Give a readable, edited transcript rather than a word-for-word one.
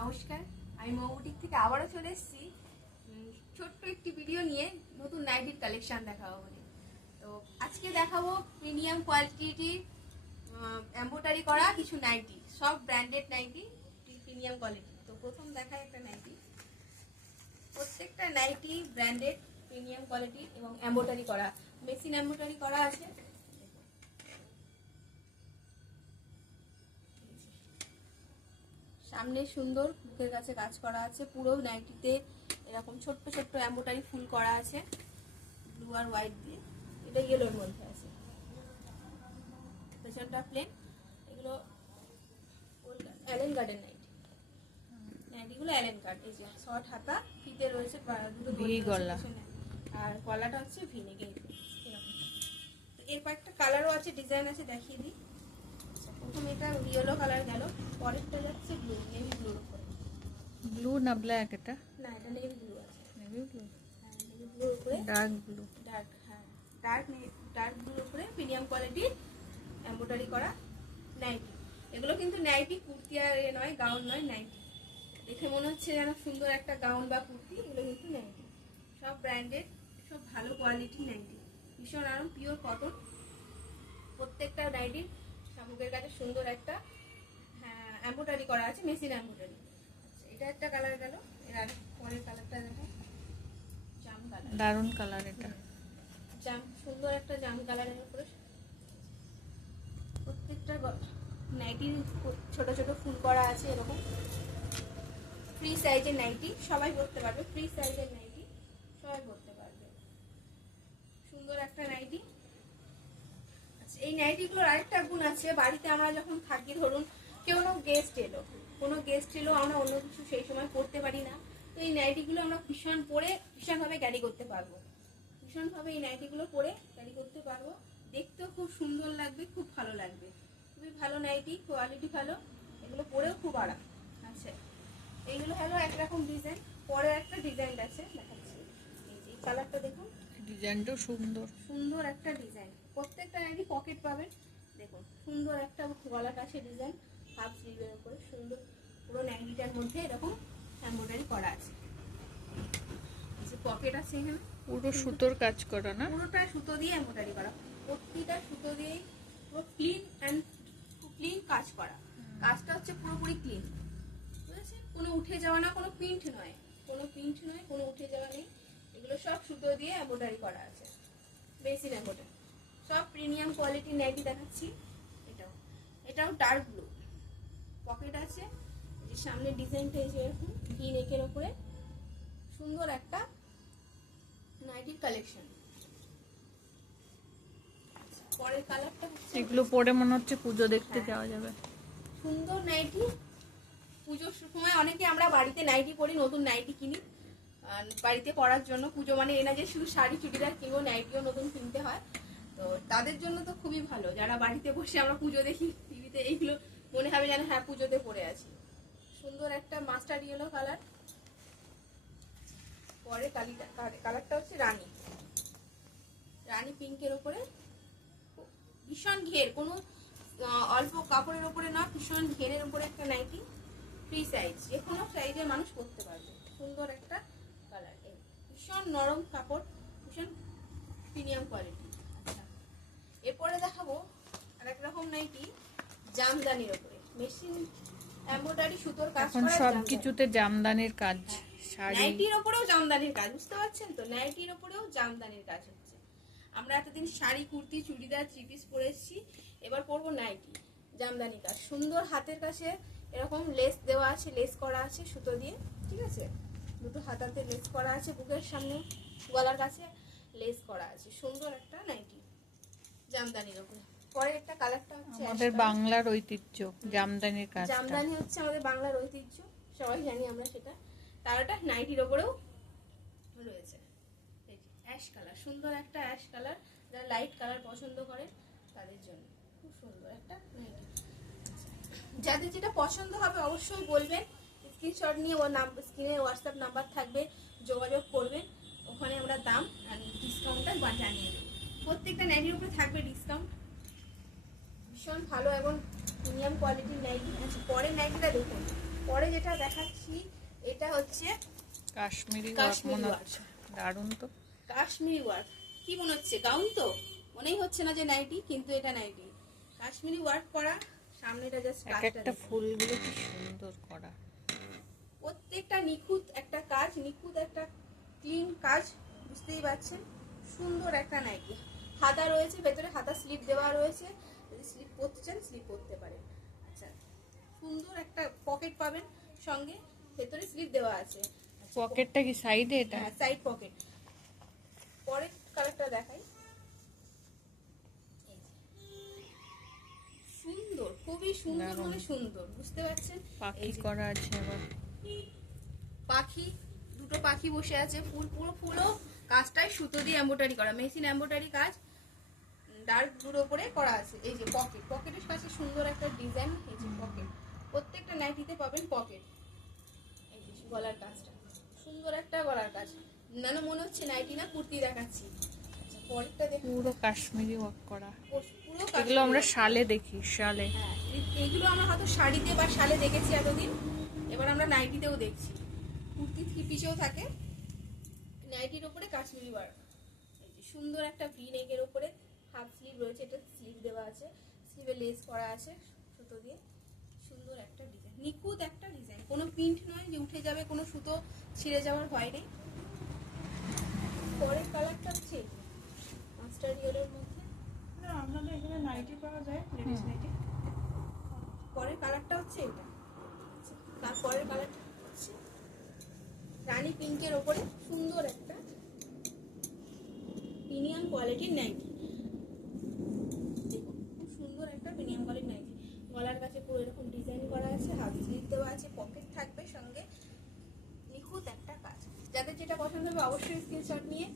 নমস্কার, আমি মৌবুটিক থেকে আবারও চলে এসেছি ছোট্ট একটি ভিডিও নিয়ে। নতুন নাইটির কালেকশন দেখাবো বলে। তো আজকে দেখাবো প্রিমিয়াম কোয়ালিটির এমব্রয়ডারি করা কিছু নাইটি, সব ব্র্যান্ডেড নাইটি, প্রিমিয়াম কোয়ালিটি। তো প্রথম দেখায় একটা নাইটি। প্রত্যেকটা নাইটি ব্র্যান্ডেড, প্রিমিয়াম কোয়ালিটি এবং এমব্রয়ডারি করা, মেশিন এমব্রয়ডারি করা আছে। সামনে সুন্দর বুকের কাছে কাজ করা আছে, পুরো নাইটিতে এরকম ছোট্ট ছোট্ট এমব্রয়ডারি ফুল করা আছে ব্লু আর হোয়াইট দিয়ে। এটা ইয়েলোর মধ্যে আছে, পেছনটা প্লেন। এগুলো অ্যালেন গার্ডের নাইটি, নাইটিগুলো অ্যালেন গার্ড। এই যে শর্ট হাতা, ফিতে রয়েছে দুটো ভি গলা, আর গলাটা হচ্ছে ভি নেক এরকম। তো এর কয়েকটা কালারও আছে, ডিজাইন আছে, দেখিয়ে দিই। প্রথমে এটা ইয়েলো কালার গেল, পরেরটা যাচ্ছে ব্লু, নেভি ব্লুর উপরে। ব্লু না ব্ল্যাক? এটা না, এটা নেভি ব্লু আছে। Navy blue? হ্যাঁ, নেভি ব্লুর উপরে ডার্ক ব্লু। ডার্ক, হ্যাঁ ডার্ক ব্লুর উপরে প্রিমিয়াম কোয়ালিটির এমব্রয়ডারি করা নাইটি। এগুলো কিন্তু নাইটি, কুর্তি আর এ নয়, গাউন নয়, নাইটি। দেখে মনে হচ্ছে যেন সুন্দর একটা গাউন বা কুর্তি, এগুলো কিন্তু নাইটি। সব ব্র্যান্ডেড, সব ভালো কোয়ালিটির নাইটি, ভীষণ আরাম, পিওর কটন। প্রত্যেকটা নাইটির শামুকের কাছে সুন্দর একটা এমব্রয়ডারি করা আছে, মেশিন এমব্রয়ডারি। এটা একটা কালার গেল, এর পরের কালারটা দেখো, জাম কালার, দারুন কালার। এটা জাম, সুন্দর একটা জাম কালারের উপরে প্রত্যেকটা নাইটির ছোট ছোট ফুল করা আছে এরকম। ফ্রি সাইজের নাইটি, সবাই পরতে পারবে, ফ্রি সাইজের নাইটি সবাই পরতে পারবে। সুন্দর একটা নাইটি। এই নাইটিগুলোর আরেকটা গুণ আছে, বাড়িতে আমরা যখন থাকি, ধরুন কোনো গেস্ট এলো, আমরা অন্য কিছু সেই সময় পরতে পারি না, তো এই নাইটিগুলো আমরা ভীষণভাবে ক্যারি করতে পারবো, ভীষণভাবে এই নাইটিগুলো পরে ক্যারি করতে পারবো। দেখতেও খুব সুন্দর লাগবে, খুব ভালো লাগবে, খুবই ভালো নাইটি, কোয়ালিটি ভালো, এগুলো পরেও খুব আরাম। আচ্ছা, এইগুলো হলো একরকম ডিজাইন। পরে একটা ডিজাইন আছে, দেখাচ্ছি। এই কালারটা দেখুন, ডিজাইনটাও সুন্দর, সুন্দর একটা ডিজাইন। প্রত্যেকটা নাইটি পকেট পাবেন, দেখুন সুন্দর একটা গলা কাছে ডিজাইন, হাফ স্লিভের উপরে সুন্দর, পুরো নাইটিটার মধ্যে এরকম এমব্রয়ডারি করা আছে। এই যে পকেট আছে, এখানে পুরো সুতোর কাজ করা না, পুরোটা সুতো দিয়ে এমব্রয়ডারি করা, প্রতিটা সুতো দিয়ে পুরো ক্লিন কাজ করা। কাজটা হচ্ছে পুরোপুরি ক্লিন, বুঝেছেন? কোনো উঠে যাওয়া না, কোনো প্রিন্ট নয়, কোনো উঠে যাওয়া নেই। এগুলো সব সুতো দিয়ে এমব্রয়ডারি করা আছে, মেশিন এমব্রয়ডারি। সব প্রিমিয়াম কোয়ালিটির নাইটি দেখাচ্ছি। এটাও ডার্ক ব্লু, পকেট আছে, যে সামনে ডিজাইনটা এই যে এরকম ভি নেকের উপরে সুন্দর একটা নাইটির কালেকশন। পরের কালারটা হচ্ছে, এগুলো পরে মনে হচ্ছে পুজো দেখতে যাওয়া যাবে। সুন্দর নাইটি। পুজোর সময় অনেকে আমরা বাড়িতে নাইটি পরি, নতুন নাইটি কিনি বাড়িতে পরার জন্য। পুজো মানে এনা যে শুধু শাড়ি চুড়িদার কিনবো, নাইটিও নতুন কিনতে হয়। তো তাদের জন্য তো খুবই ভালো, যারা বাড়িতে বসে আমরা পুজো দেখি টিভিতে, এইগুলো মনে হবে যেন হ্যাঁ পুজোতে পরে আছি। সুন্দর একটা মাস্টার্ড ইয়েলো কালার। পরে কালারটা হচ্ছে রানী পিঙ্কের উপরে, ভীষণ ঘের, কোনো অল্প কাপড়ের উপরে না, ভীষণ ঘেরের উপরে একটা নাইটি, ফ্রি সাইজ, যে কোনো সাইজের মানুষ পরতে পারবে। সুন্দর একটা কালার, ভীষণ নরম কাপড়, ভীষণ প্রিমিয়াম কোয়ালিটি। আচ্ছা, এরপরে দেখাবো আরেক রকম নাইটি, জামদানির উপরে মেশিন এমব্রয়ডারি সুতোর কাজ করা। সবকিছুতে জামদানির কাজ, শাড়ি, নাইটির উপরেও জামদানির কাজ, বুঝতে পারছেন তো? নাইটির উপরেও জামদানির কাজ হচ্ছে। আমরা এতদিন শাড়ি, কুর্তি, চুড়িদার, থ্রি পিস পরেছি, এবার পরবো নাইটি, জামদানি কাজ। সুন্দর হাতের কাছে এরকম লেস দেওয়া আছে, লেস করা আছে সুতো দিয়ে, ঠিক আছে? দুটো হাতাতে লেস করা আছে, বুকের সামনে গলার কাছে লেস করা আছে। সুন্দর একটা নাইটি জামদানির উপরে। পরে একটা কালারটা হচ্ছে আমাদের বাংলার ঐতিহ্য জামদানির কাজ। জামদানি হচ্ছে আমাদের বাংলার ঐতিহ্য, সবাই জানি আমরা সেটা। তারটা নাইটির ওপরেও রয়েছে অ্যাশ কালার, সুন্দর একটা অ্যাশ কালার। যারা লাইট কালার পছন্দ করে তাদের জন্য খুব সুন্দর একটা নাইটি। যাদের যেটা পছন্দ হবে অবশ্যই বলবেন, স্ক্রিনশট নিয়ে ওর স্ক্রিনে হোয়াটসঅ্যাপ নাম্বার থাকবে, যোগাযোগ করবেন, ওখানে আমরা দাম আর ডিসকাউন্টটা জানিয়ে দেবো। প্রত্যেকটা নাইটির উপরে থাকবে ডিসকাউন্ট, ভীষণ ভালো এবং প্রিমিয়াম কোয়ালিটির নাইটি। আচ্ছা, পরের নাইটিটা দেখুন, পরে যেটা দেখাচ্ছি এটা হচ্ছে কাশ্মীরি ওয়ার্ক কাশ্মীরি মনে ওয়ার্ক। হচ্ছে, দারুণ তো। কাশ্মীরি ওয়ার্ক। কি মনে হচ্ছে, গাউন তো মনেই হচ্ছে না যে নাইটি, কিন্তু এটা নাইটি। কাশ্মীরি ওয়ার্ক করা, সামনেটা জাস্ট এক একটা ফুলগুলো কি সুন্দর করা। প্রত্যেকটা নিখুঁত একটা কাজ, নিখুঁত একটা ক্লিন কাজ, বুঝতেই পারছেন। সুন্দর একটা নাইটি, হাতা রয়েছে ভেতরে, হাতা স্লিপ দেওয়া রয়েছে, যদি স্লিপ পরতে চান স্লিপ পরতে পারেন। আচ্ছা, সুন্দর একটা পকেট পাবেন সঙ্গে, ভেতরে স্লিপ দেওয়া আছে। পকেটটা কি সাইডে এটা? হ্যাঁ, সাইড পকেট। পরের কালারটা দেখাই। এই যে। সুন্দর, খুবই সুন্দর, দারুণ। মানে সুন্দর, বুঝতে পারছেন। পাখি এই যে করা আছে আবার। পাখি, দুটো পাখি বসে আছে, ফুল, পুরো ফুলও কাজটাই সুতো দিয়ে এমব্রয়ডারি করা, মেশিন এমব্রয়ডারি কাজ, ডার্ক ব্লুর উপরে করা আছে। এই যে পকেট, পকেটের কাছে সুন্দর একটা ডিজাইন। এই যে পকেট, প্রত্যেকটা নাইটিতে পাবেন পকেট। এই যে গলার কাজটা, সুন্দর একটা গলার কাজ, না না মনে হচ্ছে নাইটি না, কুর্তি দেখাচ্ছি। আচ্ছা, পরেরটা দেখুন, পুরো কাশ্মীরি ওয়ার্ক করা। পুরো এগুলো আমরা কাশ্মীরি। শালে দেখি, শালে। হ্যাঁ, এইগুলো আমরা হয়তো শাড়িতে বা শালে দেখেছি এতদিন, এবার আমরা নাইটিতেও দেখছি। কুর্তি থ্রি পিসেও থাকে, নাইটির উপরে কাশ্মীরি ওয়ার্ক। এই যে সুন্দর একটা ভি নেকের উপরে হাফ স্লিভ রয়েছে, এটা স্লিভ দেওয়া আছে, স্লিভে লেস করা আছে সুতো দিয়ে। সুন্দর একটা ডিজাইন, নিখুঁত একটা ডিজাইন, কোনো প্রিন্ট নয় যে উঠে যাবে, কোনো সুতো ছিঁড়ে যাওয়ার ভয় নেই। পরের কালারটা হচ্ছে মাস্টার ইয়েলোর মধ্যে। না, আপনাদের এখানে নাইটি পাওয়া যায়, লেডিস নাইটি। পরের কালারটা হচ্ছে এটা। তারপরের কালারটা হচ্ছে রানী পিঙ্কের ওপরে সুন্দর একটা প্রিমিয়াম কোয়ালিটির নাইটি। দেখুন, খুব সুন্দর একটা প্রিমিয়াম কোয়ালিটির নাইটি, গলার কাছে পুরো এরকম ডিজাইন করা আছে, হাফ স্লিভ দেওয়া আছে, পকেট থাকবে সঙ্গে, নিখুঁত একটা কাজ। যাদের যেটা পছন্দ হবে অবশ্যই স্ক্রিনশট নিয়ে